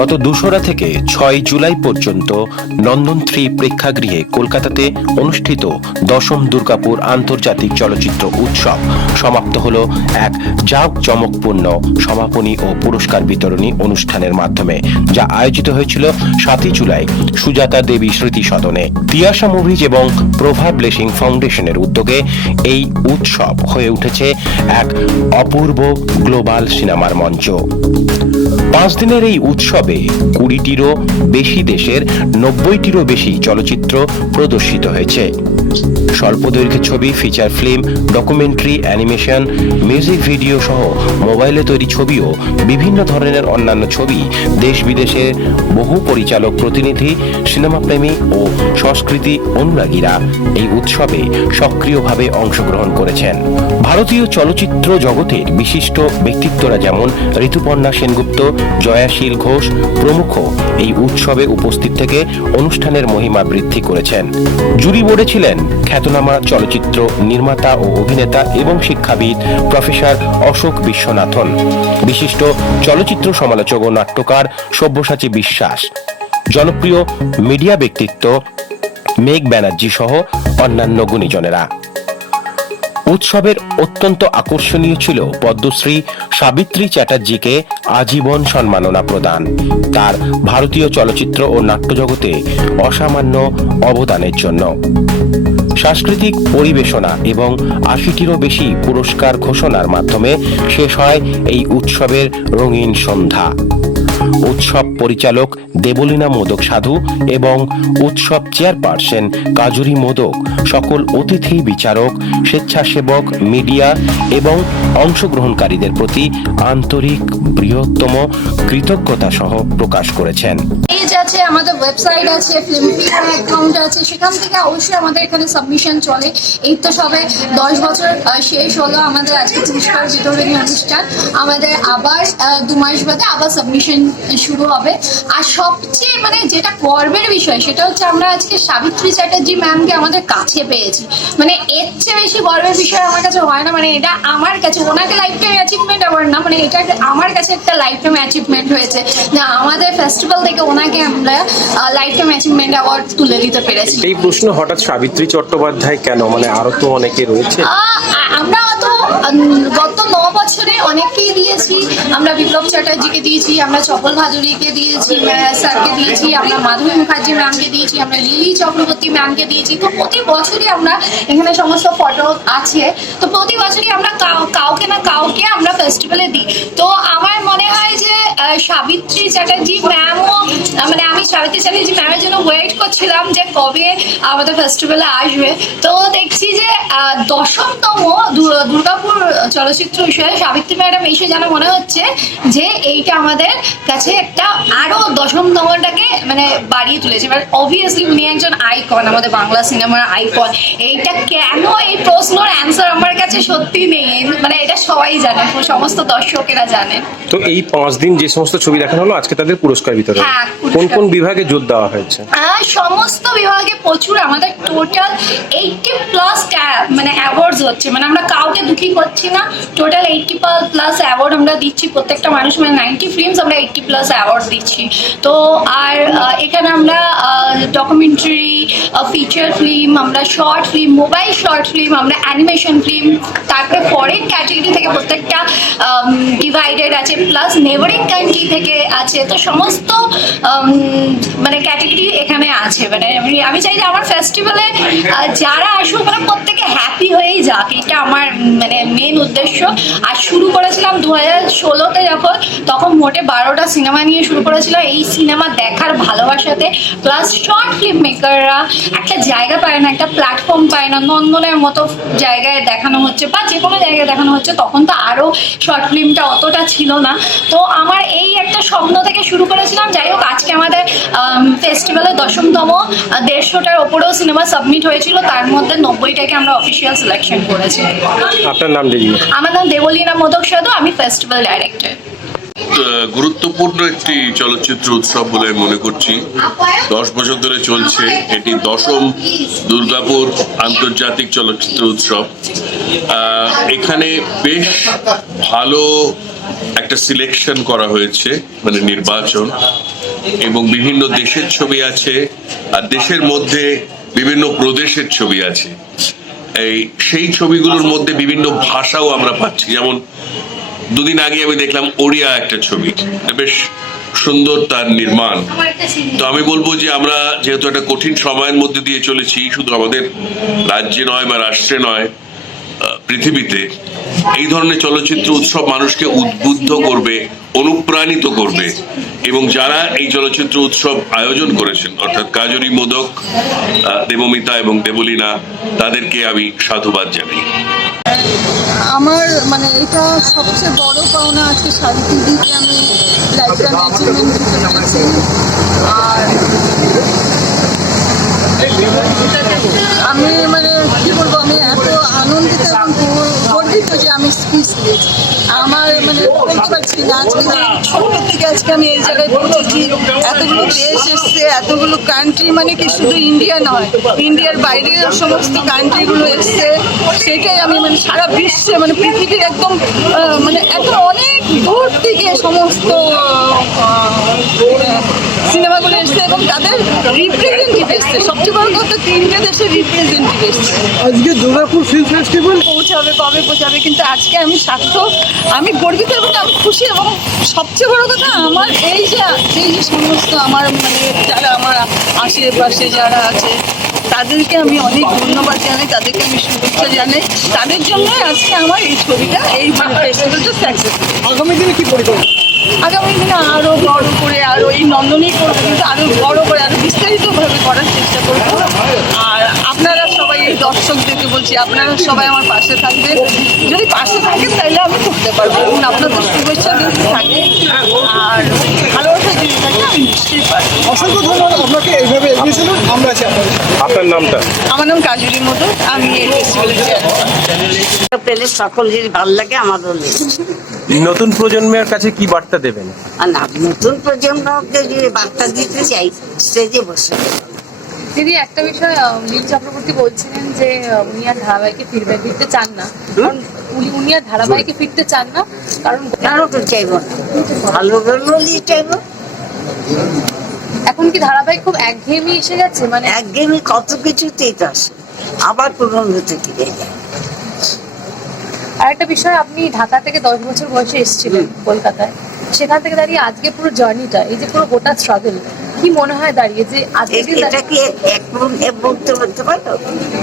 গত দুশোরা থেকে ছয় জুলাই পর্যন্ত নন্দন থ্রি প্রেক্ষাগৃহে কলকাতাতে অনুষ্ঠিত দশম দুর্গাপুর আন্তর্জাতিক চলচ্চিত্র উৎসব। সমাপ্ত হল এক জাঁক জমকপূর্ণ সমাপনী ও পুরস্কার বিতরণী অনুষ্ঠানের মাধ্যমে, যা আয়োজিত হয়েছিল সাতই জুলাই সুজাতা দেবী স্মৃতি সদনে। তিয়াশা মুভিজ এবং প্রভা ব্লেসিং ফাউন্ডেশনের উদ্যোগে এই উৎসব হয়ে উঠেছে এক অপূর্ব গ্লোবাল সিনেমার মঞ্চ। পাঁচ দিনের এই উৎসবে কুড়িটিরও বেশি দেশের নব্বইটিরও বেশি চলচ্চিত্র প্রদর্শিত হয়েছে। স্বল্পদৈর্ঘ্য ছবি feature film documentary animation music video সহ মোবাইলে তৈরি ছবিও বিভিন্ন ধরনের অন্যান্য ছবি, দেশ বিদেশের বহু পরিচালক প্রতিনিধি, সিনেমাপ্রেমী ও সংস্কৃতি অনুরাগীরা এই উৎসবে সক্রিয়ভাবে অংশগ্রহণ করেছেন। ভারতীয় চলচ্চিত্র জগতের বিশিষ্ট ব্যক্তিত্বরা যেমন ঋতুপর্ণা সেনগুপ্ত জয়াশীল ঘোষ প্রমুখ এই উৎসবে উপস্থিত থেকে অনুষ্ঠানের মহিমা বৃদ্ধি করেছেন। জুরি বোর্ডে ছিলেন খ্যাতনামা চলচ্চিত্র নির্মাতা ও অভিনেতা এবং শিক্ষাবিদ প্রফেসর অশোক বিশ্বনাথন। বিশিষ্ট চলচ্চিত্র সমালোচক ও নাট্যকার সব্যসাচী বিশ্বাস। জনপ্রিয় মিডিয়া ব্যক্তিত্ব মেঘ ব্যানার্জি সহ অন্যান্য গুণীজনেরা। উৎসবের অত্যন্ত আকর্ষণীয় ছিল পদ্মশ্রী সাবিত্রী চ্যাটার্জিকে আজীবন সম্মাননা প্রদান। তার ভারতীয় চলচ্চিত্র ও নাট্যজগতে অসামান্য অবদানের জন্য। সাংস্কৃতিক পরিবেশনা এবং আশিটিরও বেশি পুরস্কার ঘোষণার মাধ্যমে শেষ হয় এই উৎসবের রঙিন সন্ধ্যা। উৎসব পরিচালক দেবলীনা মোদক সাধু এবং উৎসব চেয়ারপারসন কাজুরি মোদক, সকল অতিথি বিচারক, স্বেচ্ছাসেবক, মিডিয়া এবং অংশগ্রহণকারীদের প্রতি আন্তরিক, বৃহত্তম কৃতজ্ঞতা সহ প্রকাশ করেছেন। পেজ আছে, আমাদের ওয়েবসাইট আছে ফিল্মফেয়ার অ্যাকাউন্ট আছে, সেখান থেকে অবশ্যই আমাদের এখানে সাবমিশন চলে। এই তো সবে দশ বছর শেষ হলো আমাদের আজকে পুরস্কার বিতরণী অনুষ্ঠান। আমাদের আবার দু মাস বাদে আবার সাবমিশন শুরু হবে। আর সবচেয়ে মানে যেটা গর্বের বিষয় সেটা হচ্ছে আমরা আজকে সাবিত্রী চ্যাটার্জি ম্যামকে আমাদের কাছে পেয়েছি। মানে এর চেয়ে বেশি গর্বের বিষয় আমার কাছে হয় না মানে এটা আমার কাছে ওনাকে লাইফ টাইম অ্যাচিভমেন্ট অ্যাওয়ার্ড না মানে এটা আমার কাছে একটা লাইফ টাইম অ্যাচিভমেন্ট হয়েছে। না আমাদের ফেস্টিভ্যাল থেকে ওনাকে আমরা লাইফ টাইম অ্যাচিভমেন্ট অ্যাওয়ার্ড তুলে দিতে পেরেছি। এই প্রশ্ন হঠাৎ সাবিত্রী চট্টোপাধ্যায় কেন? মানে আরও তো অনেকে রয়েছে। আমরা গত ন বছরে অনেককেই দিয়েছি। আমরা বিপ্লব চ্যাটার্জিকে দিয়েছি, আমরা চপল ভাজুরিকে দিয়েছি স্যারকে দিয়েছি, আমরা মাধবী মুখার্জি ম্যামকে দিয়েছি, আমরা লিলি চক্রবর্তী ম্যামকে দিয়েছি। তো প্রতি বছরই আমরা এখানে সমস্ত ফটো আছে। তো প্রতি বছরই আমরা কাউ- কাউকে না কাউকে আমরা ফেস্টিভ্যালে দিই। তো আমার মনে হয় যে সাবিত্রী চ্যাটার্জি ম্যামও মানে আমি সাবিত্রী চ্যাটার্জি ম্যামের জন্য ওয়েট করছিলাম যে কবে আমাদের ফেস্টিভ্যালে আসবে। তো দেখছি যে দশমতম দু- দুর্গাপুর চলচ্চিত্র বিষয়ে সাবিত্রী ম্যাডাম এসে যেন মনে হচ্ছে যে এইটা আমাদের কাছে একটা আরও দশমতমটাকে মানে বাড়িয়ে তুলেছে। এবার অবভিয়াসলি উনি একজন আইকন আমাদের বাংলা সিনেমার আইকন এইটা কেন এই প্রশ্নের অ্যান্সার আমার কাছে সত্যি নেই? মানে এটা সবাই জানে সমস্ত দর্শকেরা জানেন তো এই পাঁচ দিন যে সমস্ত ছবি দেখানো হলো আজকে তাদের পুরস্কার বিতরণ। হ্যাঁ, কোন কোন বিভাগে জোর দেওয়া হয়েছে? সমস্ত বিভাগে প্রচুর আমাদের টোটাল এইটটি প্লাস মানে অ্যাওয়ার্ডস হচ্ছে। মানে আমরা কাউকে দুঃখী করছি না। টোটাল এইটটি প্লাস অ্যাওয়ার্ড আমরা দিচ্ছি। প্রত্যেকটা মানুষ মানে নাইনটি ফিল্মস আমরা এইটটি প্লাস অ্যাওয়ার্ড দিচ্ছি। তো আর এখানে আমরা ডকুমেন্টারি ফিচার ফিল্ম আমরা short film mobile short film আমরা অ্যানিমেশন ফিল্ম তারপরে ফরেন ক্যাটাগরি থেকে প্রত্যেকটা ডিভাইডেড আছে প্লাস নেভারিং কান্ট্রি থেকে আছে। তো সমস্ত মানে ক্যাটাগরি এখানে আছে। মানে আমি চাই যে আমার ফেস্টিভ্যালে যারা আসুক মানে প্রত্যেকে হয়েই যাক, এটা আমার মানে মেন উদ্দেশ্য। আর শুরু করেছিলাম দু হাজার ষোলোতে যখন, তখন মোটে বারোটা সিনেমা নিয়ে শুরু করেছিলাম। এই সিনেমা দেখার ভালোবাসাতে প্লাস শর্ট ফিল্ম মেকাররা একটা জায়গা পায় না, একটা প্ল্যাটফর্ম পায় না, নন্দনের মতো জায়গায় দেখানো হচ্ছে বা যে কোনো জায়গায় দেখানো হচ্ছে, তখন তো আরও শর্ট ফিল্মটা অতটা ছিল না। তো আমার এই একটা স্বপ্ন থেকে শুরু করেছিলাম। যাই হোক, আজকে আমাদের ফেস্টিভ্যালের দশমতম দেড়শোটার ওপরেও সিনেমা সাবমিট হয়েছিল। তার মধ্যে নব্বইটাকে আমরা অফিসিয়াল সিলেকশন করেছি। আপনার নাম দিদি আমার নাম দেবলীনা মোদক সাধু আমি ফেস্টিভ্যাল ডাইরেক্টর গুরুত্বপূর্ণ একটি চলচ্চিত্র উৎসব বলে মনে করছি। দশ বছর ধরে চলছে এটি দশম দুর্গাপুর আন্তর্জাতিক চলচ্চিত্র উৎসব। আহ, এখানে বেশ ভালো একটা সিলেকশন করা হয়েছে মানে নির্বাচন। এবং বিভিন্ন দেশের ছবি আছে আর দেশের মধ্যে বিভিন্ন প্রদেশের ছবি আছে। এই সেই ছবিগুলোর মধ্যে বিভিন্ন ভাষাও আমরা পাচ্ছি। যেমন দুদিন আগে আমি দেখলাম ওড়িয়া একটা ছবি। বেশ সুন্দর তার নির্মাণ। তো আমি বলব যে আমরা যেহেতু একটা কঠিন সময়ের মধ্যে দিয়ে চলেছি, শুধু আমাদের রাজ্যে নয় বা রাষ্ট্রে নয় পৃথিবীতে এই ধরনের চলচ্চিত্র উৎসব মানুষকে উদ্বুদ্ধ করবে, অনুপ্রাণিত করবে এবং যারা এই চলচ্চিত্র উৎসব আয়োজন করেছেন, অর্থাৎ কাজরি মোদক দেবমিতা এবং দেবলীনা, তাদেরকে আমি সাধুবাদ জানাই। আমার মানে এটা সবচেয়ে বড় পাওনা আজকে সাবিত্রী দিতে আমি লাইফটাইম অ্যাচিভমেন্ট দিতে পেরেছি। আর আমি মানে কি বলব, আমি এত আনন্দিত এবং গর- গর্বিত যে আমি দিয়েছি আমার মানে বলতে পারছি না, আজকে ছোট্ট থেকে আজকে আমি এই জায়গায় পৌঁছেছি, এতগুলো দেশ এসছে, এতগুলো কান্ট্রি মানে কি শুধু ইন্ডিয়া নয় ইন্ডিয়ার বাইরের সমস্ত কান্ট্রিগুলো এসছে, সেটাই আমি মানে সারা বিশ্বে মানে পৃথিবীর একদম মানে একদম অনেক দূর থেকে সমস্ত সিনেমাগুলো এসছে এবং তাদের রিপ্রেজেন্টেটিভ এসছে সবচেয়ে বড় কথা তিনটে দেশের রিপ্রেজেন্টেটিভ এসছে। আজকে দুর্গাপুর ফিল্ম ফেস্টিভ্যাল পৌঁছাবে কবে পৌঁছাবে কিন্তু আজকে আমি সার্থক আমি গর্বিত এবং আমি খুশি এবং সবচেয়ে বড় কথা আমার এই যে এই যে সমস্ত আমার মানে যারা আমার আশেপাশে যারা আছে তাদেরকে আমি অনেক ধন্যবাদ জানাই তাদেরকে আমি শুভেচ্ছা জানাই। তাদের জন্যই আজকে আমার এই ছবিটা এই মানে ফেস্টিভ্যালটা সাকসেস আগামী দিনে কি পরিকল্পনা? আগামী দিনে আরও বড় করে আরও এই নন্দনেই করব কিন্তু আরও বড় করে আরও বিস্তারিতভাবে করার চেষ্টা করব। আর আপনারা সবাই এই দর্শকদেরকে বলছি আপনারা সবাই আমার পাশে থাকবেন। যদি পাশে থাকেন তাহলে আমি করতে পারব। এবং আপনাদের শুভেচ্ছা যদি থাকে। আর ভালোবাসা যদি থাকে আমি নিশ্চয়ই পারব অসংখ্য ধন্যবাদ আপনাকে এইভাবে আমরা আছি আপনার নামটা? আমার নাম কাজুরি মতো আমি এই ফেস্টিভ্যালের পেলে সকল যদি ভালো লাগে আমারও নতুন প্রজন্মের কাছে কি বার্তা দেবেন? আর না নতুন প্রজন্মকে যদি বার্তা দিতে চাই স্টেজে বসে। দিদি একটা বিষয় নীল চক্রবর্তী বলছিলেন যে উনি আর ধারাবাহিকে ফিরবে ফিরতে চান না। কারণ উনি উনি আর ধারাবাহিকে ফিরতে চান না কারণ কারও তো চাইব না। ভালো বললেই চাইব। এখন কি ধারাবাহিক খুব একঘেয়েমি এসে গেছে? মানে একঘেয়েমি কত কিছুতেই তো আসে আবার পুরনো থেকে যায় আর একটা বিষয় আপনি ঢাকা থেকে দশ বছর বয়সে এসেছিলেন কলকাতায়। সেখান থেকে দাঁড়িয়ে আজকে পুরো জার্নিটা এই যে পুরো গোটা স্ট্রাগল কি মনে হয় দাঁড়িয়ে যে আজকে এটা কি এক মন- বলতে বলতে পারো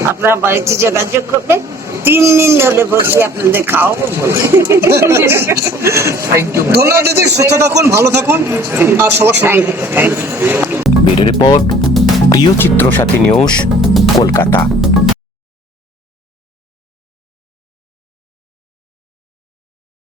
আপনারা বাড়িতে যোগাযোগ করবে তিন দিন ধরে বসে আপনাদের খাওয়াবো ধন্যবাদ দিদি সুস্থ থাকুন ভালো থাকুন আর সবার সঙ্গে রিপোর্ট প্রিয় চিত্র সাথী নিউজ কলকাতা।